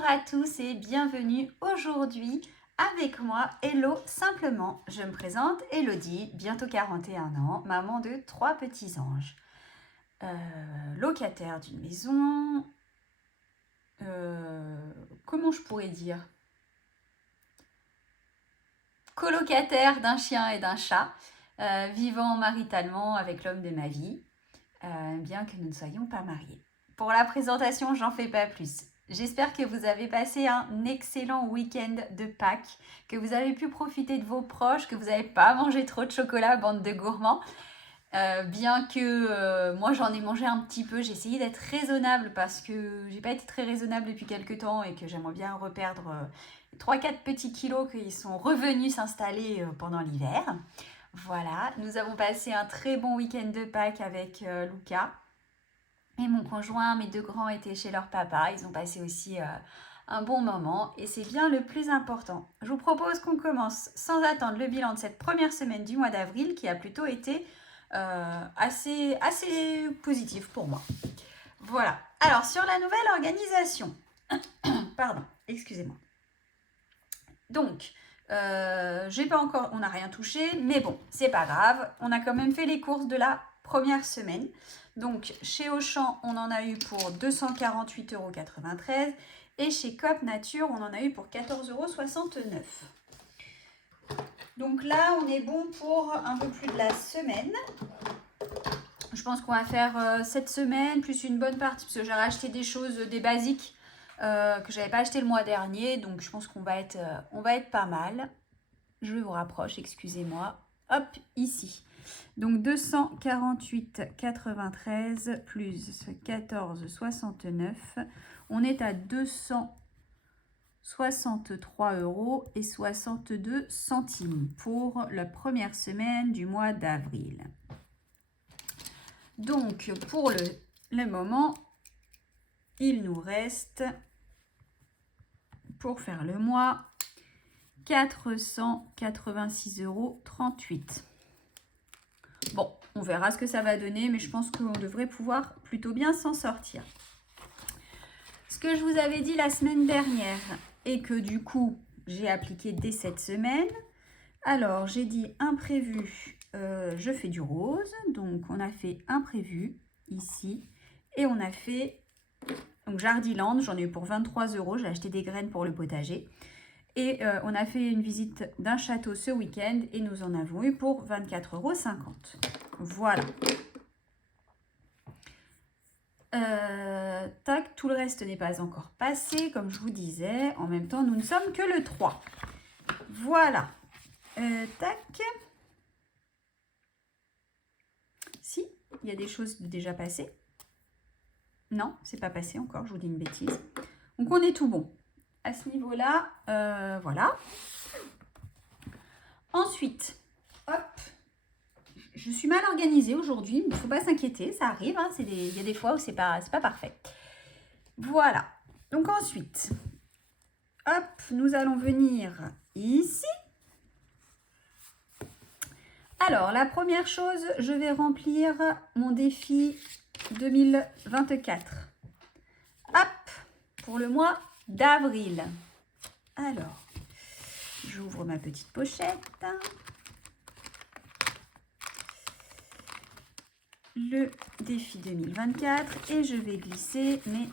Bonjour à tous et bienvenue aujourd'hui avec moi, Hello Simplement. Je me présente, Elodie, bientôt 41 ans, maman de 3 petits anges. Locataire d'une maison, comment je pourrais dire? Colocataire d'un chien et d'un chat, vivant maritalement avec l'homme de ma vie, bien que nous ne soyons pas mariés. Pour la présentation, j'en fais pas plus. J'espère que vous avez passé un excellent week-end de Pâques, que vous avez pu profiter de vos proches, que vous n'avez pas mangé trop de chocolat, bande de gourmands. Bien que moi j'en ai mangé un petit peu, j'ai essayé d'être raisonnable parce que j'ai pas été très raisonnable depuis quelques temps et que j'aimerais bien reperdre 3-4 petits kilos qui sont revenus s'installer pendant l'hiver. Voilà, nous avons passé un très bon week-end de Pâques avec Luca et mon conjoint. Mes deux grands étaient chez leur papa, ils ont passé aussi un bon moment et c'est bien le plus important. Je vous propose qu'on commence sans attendre le bilan de cette première semaine du mois d'avril qui a plutôt été assez positif pour moi. Voilà, alors sur la nouvelle organisation, pardon, excusez-moi. Donc, j'ai pas encore, on n'a rien touché, mais bon, c'est pas grave. On a quand même fait les courses de la première semaine. Donc, chez Auchan, on en a eu pour 248,93 € et chez Coop Nature, on en a eu pour 14,69 €. Donc là, on est bon pour un peu plus de la semaine. Je pense qu'on va faire cette semaine plus une bonne partie, parce que j'ai racheté des choses, des basiques que j'avais pas acheté le mois dernier, donc je pense qu'on va être pas mal. Je vous rapproche, excusez-moi. Hop, ici. Donc 248,93 plus 14,69. On est à 263,62 € pour la première semaine du mois d'avril. Donc pour le moment, il nous reste, pour faire le mois, 486,38 €. Bon, on verra ce que ça va donner, mais je pense qu'on devrait pouvoir plutôt bien s'en sortir. Ce que je vous avais dit la semaine dernière et que du coup, j'ai appliqué dès cette semaine. Alors, j'ai dit imprévu, je fais du rose. Donc, on a fait imprévu ici. Et on a fait donc Jardiland, j'en ai eu pour 23 €. J'ai acheté des graines pour le potager. Et on a fait une visite d'un château ce week-end et nous en avons eu pour 24,50 €. Voilà. Tac, tout le reste n'est pas encore passé, comme je vous disais. En même temps, nous ne sommes que le 3. Voilà. Tac. Si, il y a des choses déjà passées. Non, c'est pas passé encore, je vous dis une bêtise. Donc, on est tout bon. À ce niveau-là, voilà. Ensuite, hop, je suis mal organisée aujourd'hui, il ne faut pas s'inquiéter, ça arrive, hein, il y a des fois où c'est pas parfait. Voilà, donc ensuite, hop, nous allons venir ici. Alors, la première chose, je vais remplir mon défi 2024. Hop, pour le mois d'avril. Alors, j'ouvre ma petite pochette. Le défi 2024 et je vais glisser mes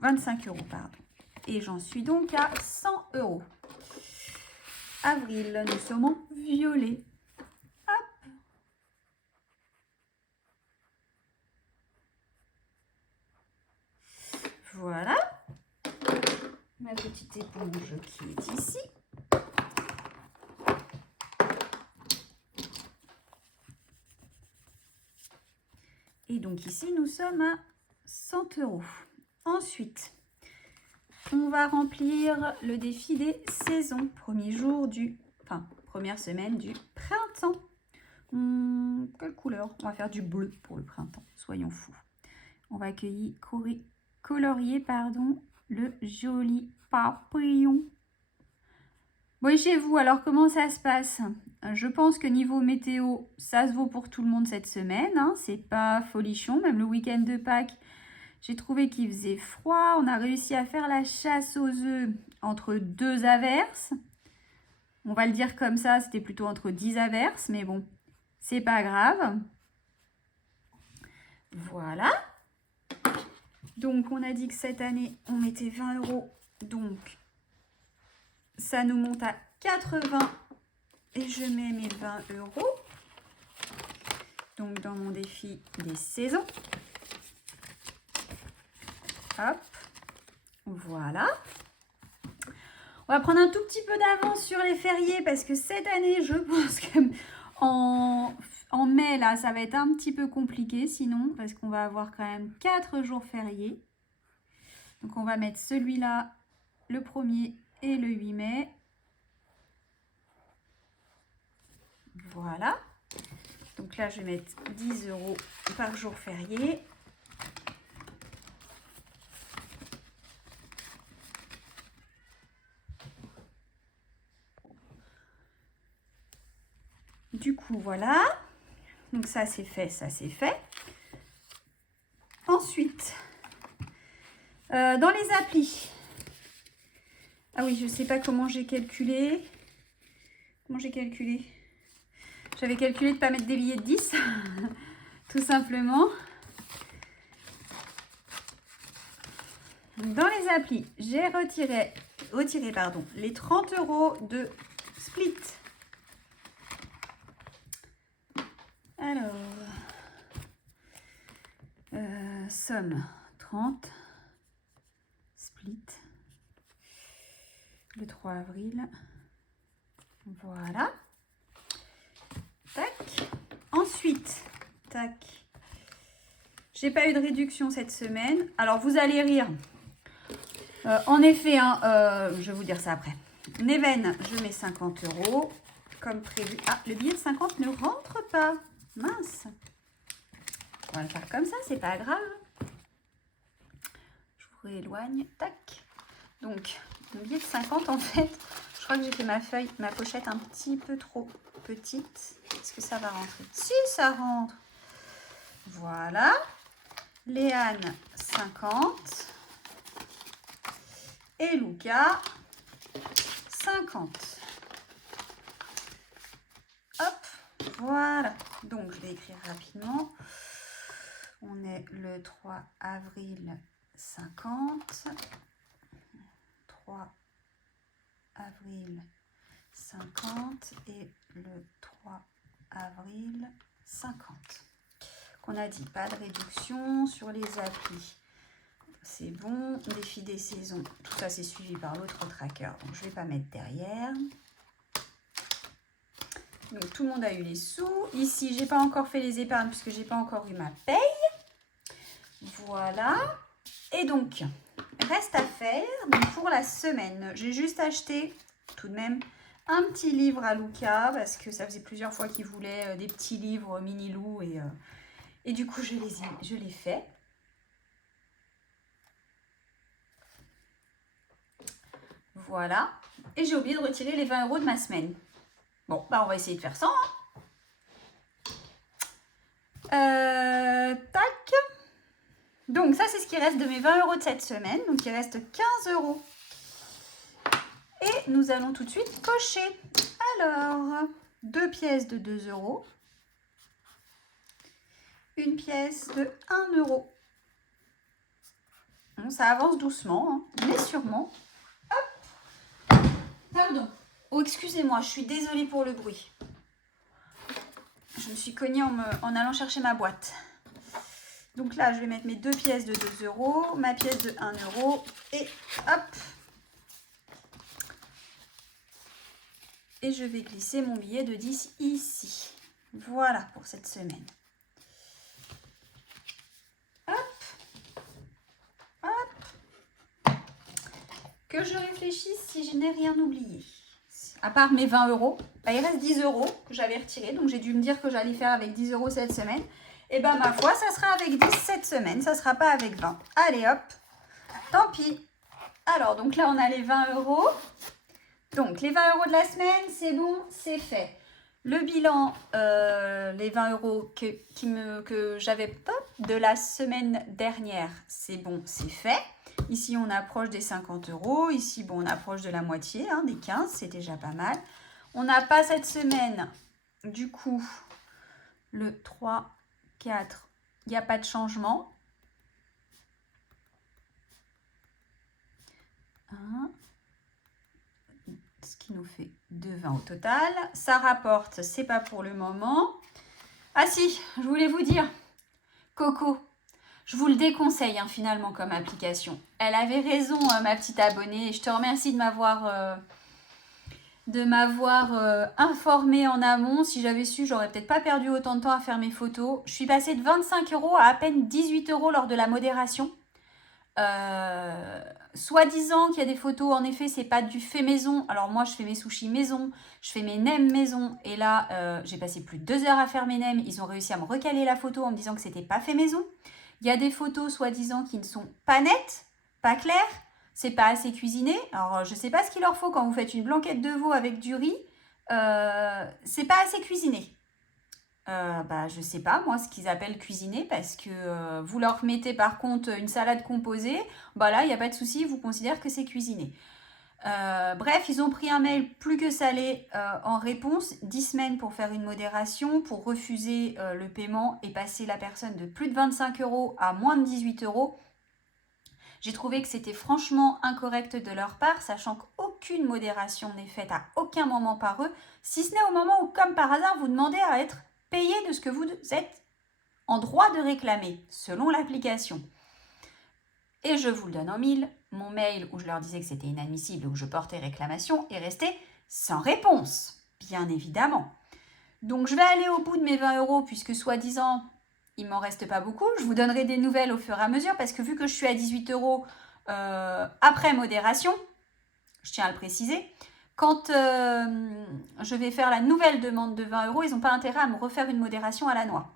25 €, pardon. Et j'en suis donc à 100 €. Avril, nous sommes en violet. Hop. Voilà. Ma petite éponge qui est ici. Et donc ici, nous sommes à 100 €. Ensuite, on va remplir le défi des saisons. Première semaine du printemps. Quelle couleur? On va faire du bleu pour le printemps. Soyons fous. On va colorier le joli papillon. Bon, chez vous, alors comment ça se passe? Je pense que niveau météo, ça se vaut pour tout le monde cette semaine. Hein, c'est pas folichon. Même le week-end de Pâques, J'ai trouvé qu'il faisait froid. On a réussi à faire la chasse aux œufs entre 2 averses. On va le dire comme ça, c'était plutôt entre 10 averses, mais bon, c'est pas grave. Voilà. Donc, on a dit que cette année, on mettait 20 €. Donc, ça nous monte à 80. Et je mets mes 20 €. Donc, dans mon défi des saisons. Hop. Voilà. On va prendre un tout petit peu d'avance sur les fériés parce que cette année, je pense que en mai, là, ça va être un petit peu compliqué sinon parce qu'on va avoir quand même 4 jours fériés. Donc, on va mettre celui-là, le 1er et le 8 mai. Voilà. Donc là, je vais mettre 10 € par jour férié. Du coup, voilà. Donc ça, c'est fait, ça, c'est fait. Ensuite, dans les applis. Ah oui, je ne sais pas comment j'ai calculé. Comment j'ai calculé? J'avais calculé de ne pas mettre des billets de 10, tout simplement. Dans les applis, j'ai retiré les 30 € de Split. Alors, somme 30, Split, le 3 avril. Voilà. Tac. Ensuite, tac. J'ai pas eu de réduction cette semaine. Alors, vous allez rire. En effet, hein, je vais vous dire ça après. Neven, je mets 50 € comme prévu. Ah, le billet de 50 ne rentre pas. Mince. On va le faire comme ça, c'est pas grave. Je vous rééloigne. Tac. Donc, le billet de 50, en fait, je crois que j'ai fait ma pochette un petit peu trop petite. Est-ce que ça va rentrer? Si, ça rentre. Voilà. Léane, 50. Et Luca, 50. Hop, voilà. Donc, je vais écrire rapidement. On est le 3 avril 50. 3 avril 50 et le 3 avril 50. Qu'on a dit pas de réduction sur les applis. C'est bon. Défi des saisons. Tout ça, c'est suivi par l'autre tracker. Donc, je ne vais pas mettre derrière. Donc, tout le monde a eu les sous. Ici, j'ai pas encore fait les épargnes puisque j'ai pas encore eu ma paye. Voilà. Et donc, reste à faire. Donc, pour la semaine, j'ai juste acheté tout de même un petit livre à Luca parce que ça faisait plusieurs fois qu'il voulait des petits livres mini-loup et du coup, je l'ai fait. Voilà. Et j'ai oublié de retirer les 20 € de ma semaine. Bon, bah on va essayer de faire ça. Hein. Tac. Donc, ça, c'est ce qui reste de mes 20 € de cette semaine. Donc, il reste 15 €. Et nous allons tout de suite cocher. Alors, 2 pièces de 2 €. Une pièce de 1 €. Bon, ça avance doucement, hein, mais sûrement. Hop. Pardon. Oh, excusez-moi, je suis désolée pour le bruit. Je me suis cognée en allant chercher ma boîte. Donc là, je vais mettre mes 2 pièces de 2 €, ma pièce de 1 € et hop. Et je vais glisser mon billet de 10 ici. Voilà pour cette semaine. Hop. Hop. Que je réfléchisse si je n'ai rien oublié. À part mes 20 €, bah, il reste 10 € que j'avais retiré. Donc j'ai dû me dire que j'allais faire avec 10 € cette semaine. Et bien, ma foi, ça sera avec 10 cette semaine. Ça ne sera pas avec 20. Allez, hop. Tant pis. Alors, donc là, on a les 20 €. Donc, les 20 € de la semaine, c'est bon, c'est fait. Le bilan, les 20 euros que j'avais pas de la semaine dernière, c'est bon, c'est fait. Ici, on approche des 50 euros. Ici, bon, on approche de la moitié, hein, des 15, c'est déjà pas mal. On n'a pas cette semaine, du coup, le 3, 4, il n'y a pas de changement. 1, ce qui nous fait 2,20 au total. Ça rapporte, c'est pas pour le moment. Ah si, je voulais vous dire, Coco, je vous le déconseille hein, finalement comme application. Elle avait raison, ma petite abonnée. Je te remercie de m'avoir informé en amont. Si j'avais su, j'aurais peut-être pas perdu autant de temps à faire mes photos. Je suis passée de 25 euros à peine 18 euros lors de la modération. Soi-disant qu'il y a des photos, en effet, c'est pas du fait maison. Alors moi, je fais mes sushis maison, je fais mes nems maison. Et là, j'ai passé plus de 2 heures à faire mes nems. Ils ont réussi à me recaler la photo en me disant que c'était pas fait maison. Il y a des photos, soi-disant, qui ne sont pas nettes, pas claires. C'est pas assez cuisiné. Alors, je sais pas ce qu'il leur faut quand vous faites une blanquette de veau avec du riz. C'est pas assez cuisiné. Je sais pas moi ce qu'ils appellent cuisiner parce que vous leur mettez par contre une salade composée, là il n'y a pas de souci, vous considérez que c'est cuisiné. Bref, ils ont pris un mail plus que salé en réponse, 10 semaines pour faire une modération, pour refuser le paiement et passer la personne de plus de 25 euros à moins de 18 euros. J'ai trouvé que c'était franchement incorrect de leur part, sachant qu'aucune modération n'est faite à aucun moment par eux, si ce n'est au moment où, comme par hasard, vous demandez à être payé de ce que vous êtes en droit de réclamer, selon l'application. Et je vous le donne en mille, mon mail où je leur disais que c'était inadmissible, où je portais réclamation, est resté sans réponse, bien évidemment. Donc je vais aller au bout de mes 20 euros, puisque soi-disant, il m'en reste pas beaucoup. Je vous donnerai des nouvelles au fur et à mesure, parce que vu que je suis à 18 euros après modération, je tiens à le préciser, quand je vais faire la nouvelle demande de 20 euros, ils n'ont pas intérêt à me refaire une modération à la noix.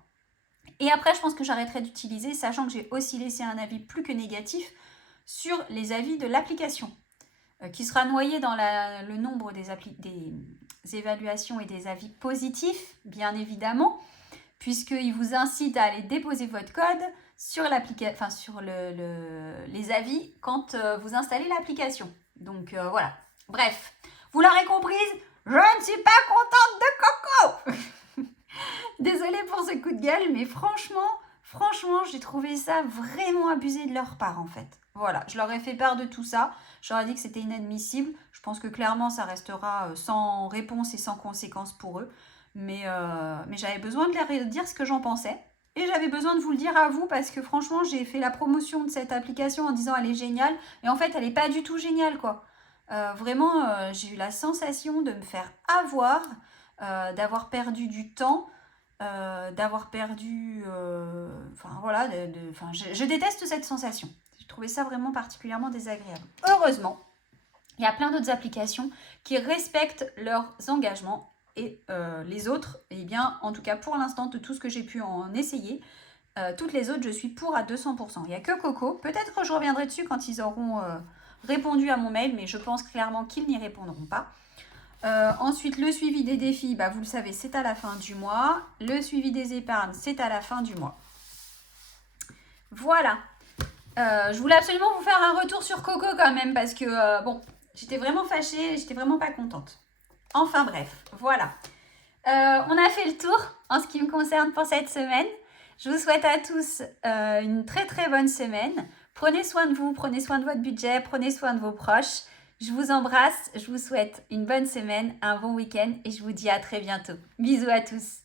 Et après, je pense que j'arrêterai d'utiliser, sachant que j'ai aussi laissé un avis plus que négatif sur les avis de l'application, qui sera noyé dans le nombre des évaluations et des avis positifs, bien évidemment, puisqu'il vous incite à aller déposer votre code sur les avis quand vous installez l'application. Donc voilà. Bref, vous l'aurez comprise, je ne suis pas contente de Coco. Désolée pour ce coup de gueule, mais franchement, j'ai trouvé ça vraiment abusé de leur part en fait. Voilà, je leur ai fait part de tout ça. Je leur ai dit que c'était inadmissible. Je pense que clairement, ça restera sans réponse et sans conséquence pour eux. Mais j'avais besoin de leur dire ce que j'en pensais. Et j'avais besoin de vous le dire à vous parce que franchement, j'ai fait la promotion de cette application en disant elle est géniale. Et en fait, elle n'est pas du tout géniale quoi. Vraiment, j'ai eu la sensation de me faire avoir, d'avoir perdu du temps. D'avoir perdu... voilà, je déteste cette sensation. J'ai trouvé ça vraiment particulièrement désagréable. Heureusement, il y a plein d'autres applications qui respectent leurs engagements et les autres, eh bien, en tout cas pour l'instant, de tout ce que j'ai pu en essayer, toutes les autres, je suis pour à 200%. Il n'y a que Coco. Peut-être que je reviendrai dessus quand ils auront répondu à mon mail, mais je pense clairement qu'ils n'y répondront pas. Ensuite, le suivi des défis, vous le savez, c'est à la fin du mois. Le suivi des épargnes, c'est à la fin du mois. Voilà. Je voulais absolument vous faire un retour sur Coco quand même parce que, j'étais vraiment fâchée, j'étais vraiment pas contente. Enfin bref, voilà. On a fait le tour en ce qui me concerne pour cette semaine. Je vous souhaite à tous une très très bonne semaine. Prenez soin de vous, prenez soin de votre budget, prenez soin de vos proches. Je vous embrasse, je vous souhaite une bonne semaine, un bon week-end et je vous dis à très bientôt. Bisous à tous.